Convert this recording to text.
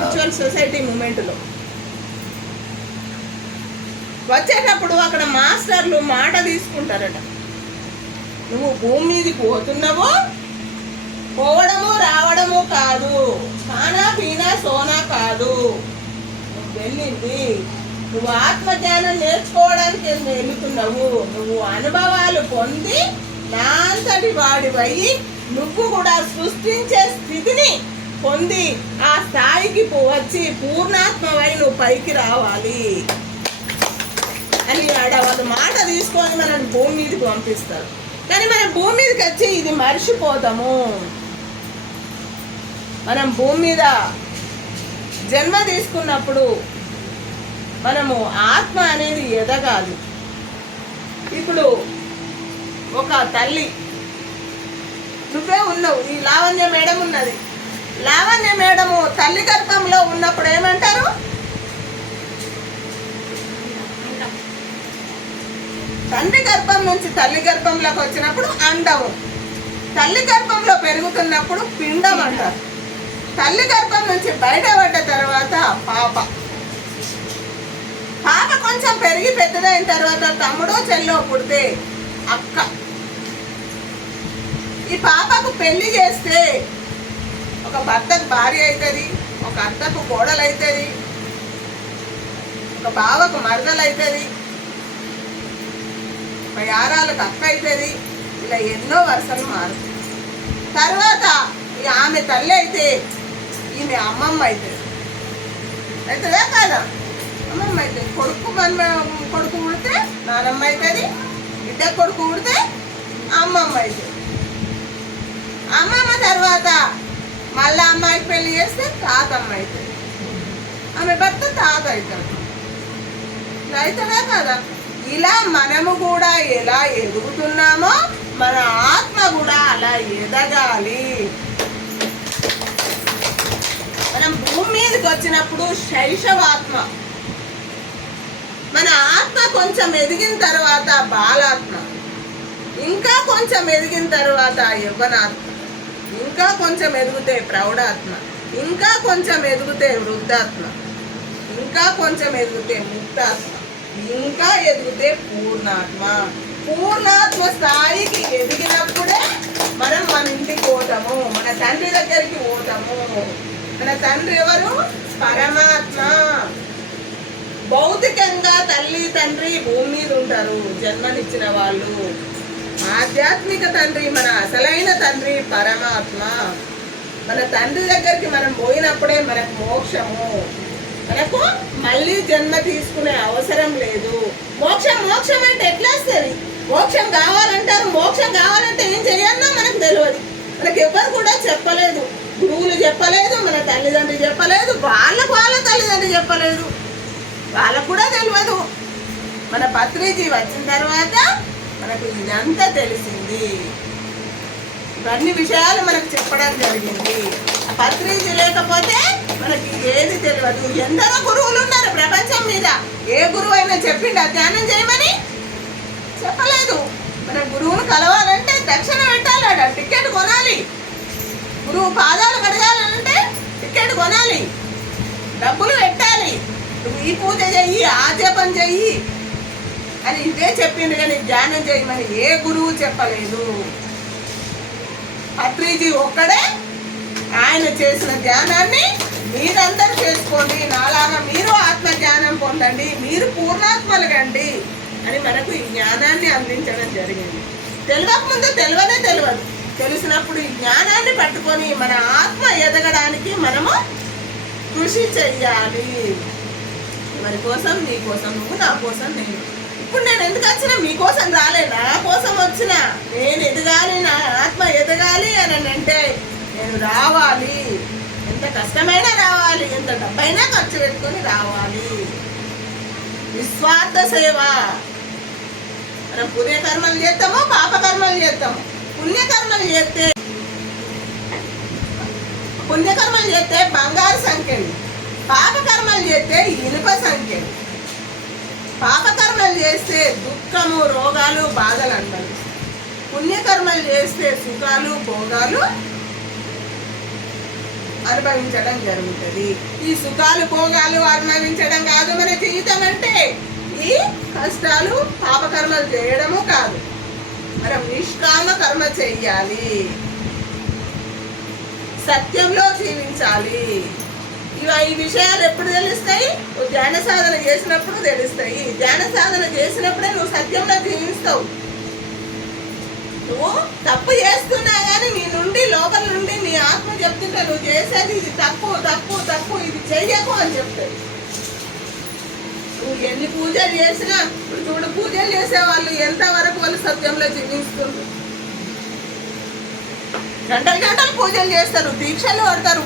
Spiritual society మూమెంట్లో. వచ్చేటప్పుడు అక్కడ మాస్టర్లు మాట తీసుకుంటారట. నువ్వు భూమి మీదకి పోతున్నావు? పోవడము రావడము కాదు. ఖానా పీనా సోనా కాదు. నువ్వు వెళ్ళింది. నువ్వు ఆత్మజ్ఞానం నేర్చుకోవడానికి వెళుతున్నావు వెళ్తున్నావు? నువ్వు అనుభవాలు పొంది నా అంతటి వాడివై నువ్వు కూడా సృష్టించే స్థితిని పొంది ఆ స్థాయికి పో- వచ్చి పూర్ణాత్మవై నువ్వు పైకి రావాలి. అని ఆడ వాళ్ళ మాట తీసుకొని మనల్ని భూమి మీదకి పంపిస్తారు. కానీ మనం భూమి మీదకి వచ్చి ఇది మర్చిపోతాము. మనం భూమి మీద జన్మ తీసుకున్నప్పుడు మనము ఆత్మ అనేది ఎదగాలి. ఇప్పుడు ఒక తల్లి నువ్వే ఉన్నావు ఈ లావణ్య మేడం ఉన్నది. లావణ్య మేడము తల్లి గర్భంలో ఉన్నప్పుడు ఏమంటారు? తండ్రి గర్భం నుంచి తల్లి గర్భంలోకి వచ్చినప్పుడు అండము. తల్లి గర్భంలో పెరుగుతున్నప్పుడు పిండం అంటారు. తల్లి గర్భం నుంచి బయటపడ్డ తర్వాత పాప. పాప కొంచెం పెరిగి పెద్దదైన తర్వాత తమ్ముడో చెల్లో పుడితే అక్క. ఈ పాపకు పెళ్ళి చేస్తే ఒక భర్తకు భార్య అవుతుంది ఒక అత్తకు కోడలు అవుతుంది ఒక బావకు మరదలు అవుతుంది ఒక యారాలకు అక్క అవుతుంది ఇలా ఎన్నో వరుసలు మారుతుంది తర్వాత ఈ ఆమె తల్లి అయితే ఈమె అమ్మమ్మ అవుతుంది అవుతుందా కాదా? అమ్మమ్మ అవుతుంది కొడుకు మన కొడుకు ఉడితే నానమ్మ అవుతుంది బిడ్డ కొడుకు ఉడితే అమ్మమ్మ అవుతుంది అమ్మమ్మ తర్వాత చేస్తే తాతమ్మ అవుతుంది ఆమె భర్త తాత అవుతాడు అవుతుందా కదా. ఇలా మనము కూడా ఎలా ఎదుగుతున్నామో మన ఆత్మ కూడా అలా ఎదగాలి. మనం భూమి మీదకి వచ్చినప్పుడు శైశవాత్మ. మన ఆత్మ కొంచెం ఎదిగిన తర్వాత బాలాత్మ. ఇంకా కొంచెం ఎదిగిన తర్వాత యవ్వనాత్మ. ఇంకా కొంచెం ఎదిగితే ప్రౌఢాత్మ. ఇంకా కొంచెం ఎదిగితే వృద్ధాత్మ. ఇంకా కొంచెం ఎదిగితే ముక్తాత్మ. ఇంకా ఎదిగితే పూర్ణాత్మ. పూర్ణాత్మ స్థాయికి ఎదిగినప్పుడే మనం మన ఇంటికి పోతాము. మన తండ్రి దగ్గరికి పోతాము. మన తండ్రి ఎవరు? పరమాత్మ. భౌతికంగా తల్లి తండ్రి భూమి మీద ఉంటారు. జన్మనిచ్చిన వాళ్ళు. ఆధ్యాత్మిక తండ్రి మన అసలైన తండ్రి పరమాత్మ. మన తండ్రి దగ్గరికి మనం పోయినప్పుడే మనకు మోక్షము. మనకు మళ్ళీ జన్మ తీసుకునే అవసరం లేదు. మోక్షం మోక్షం అంటే ఎట్లా వస్తుంది? మోక్షం కావాలంటారు మోక్షం కావాలంటే ఏం చేయాలన్నా మనకు తెలియదు. మనకు ఎవరు కూడా చెప్పలేదు. గురువులు చెప్పలేదు మన తల్లిదండ్రులు చెప్పలేదు వాళ్ళకు వాళ్ళ తల్లిదండ్రులు చెప్పలేదు. వాళ్ళకు కూడా తెలియదు. మన పత్రిజీ వచ్చిన తర్వాత మనకు ఇదంతా తెలిసింది. ఇవన్నీ విషయాలు మనకు చెప్పడం జరిగింది. పత్రిక లేకపోతే మనకి ఏది తెలియదు. ఎందరో గురువులు ఉన్నారు ప్రపంచం మీద. ఏ గురువు అయినా చెప్పిండా ధ్యానం చేయమని? చెప్పలేదు. మన గురువును కలవాలంటే దక్షిణ పెట్టాలట టికెట్ కొనాలి. గురువు పాదాలు కడగాలంటే టికెట్ కొనాలి. డబ్బులు పెట్టాలి. నువ్వు ఈ పూజ చెయ్యి ఆ జపం చెయ్యి అని ఇదే చెప్పింది కానీ ధ్యానం చేయమని ఏ గురువు చెప్పలేదు. పత్రిజీ ఒక్కడే ఆయన చేసిన ధ్యానాన్ని మీరందరూ చేసుకోండి. నాలాగా మీరు ఆత్మ జ్ఞానం పొందండి. మీరు పూర్ణాత్మలుగండి అని మనకు ఈ జ్ఞానాన్ని అందించడం జరిగింది. తెలియక ముందు తెలియనే తెలియదు తెలిసినప్పుడు ఈ జ్ఞానాన్ని పట్టుకొని మన ఆత్మ ఎదగడానికి మనము కృషి చెయ్యాలి. మరి కోసం నీ కోసం నువ్వు నా కోసం నేను ఇప్పుడు నేను ఎందుకు వచ్చినా? మీకోసం రాలే నా కోసం వచ్చిన? నేను ఎదగాలి నా ఆత్మ ఎదగాలి అని అంటే నేను రావాలి. ఎంత కష్టమైనా రావాలి ఎంత డబ్బైనా ఖర్చు పెట్టుకొని రావాలి. నిస్వార్థ సేవ. మనం పుణ్యకర్మలు చేస్తాము పాపకర్మలు చేస్తాము. పుణ్యకర్మలు చేస్తే పుణ్యకర్మలు చేస్తే బంగారు సంఖ్యలు పాపకర్మలు చేస్తే ఇనుప సంఖ్యలు పాపకర్మలు చేస్తే దుఃఖము రోగాలు బాధలు అనుభవిస్తాయి పుణ్యకర్మలు చేస్తే సుఖాలు భోగాలు అనుభవించడం జరుగుతుంది. ఈ సుఖాలు భోగాలు అనుభవించడం కాదు మన జీవితం అంటే. ఈ కష్టాలు పాపకర్మలు చేయడము కాదు. మనం నిష్కామ కర్మ చెయ్యాలి సత్యంలో జీవించాలి. ఇవ ఈ విషయాలు ఎప్పుడు తెలుస్తాయి? నువ్వు ధ్యాన సాధన చేసినప్పుడు తెలుస్తాయి. ధ్యాన సాధన చేసినప్పుడే నువ్వు సత్యంలో జీవిస్తావు. నువ్వు తప్పు చేస్తున్నా కానీ నీ నుండి లోపల నుండి నీ ఆత్మ చెప్తుంటే నువ్వు చేసేది ఇది తప్పు తప్పు తప్పు ఇది చెయ్యకు అని చెప్తాయి. నువ్వు ఎన్ని పూజలు చేసినా ఇప్పుడు చూడు పూజలు చేసే వాళ్ళు వాళ్ళు సత్యంలో జీవిస్తుండ్రు గంటలు గంటలు పూజలు చేస్తారు దీక్షలు పడతారు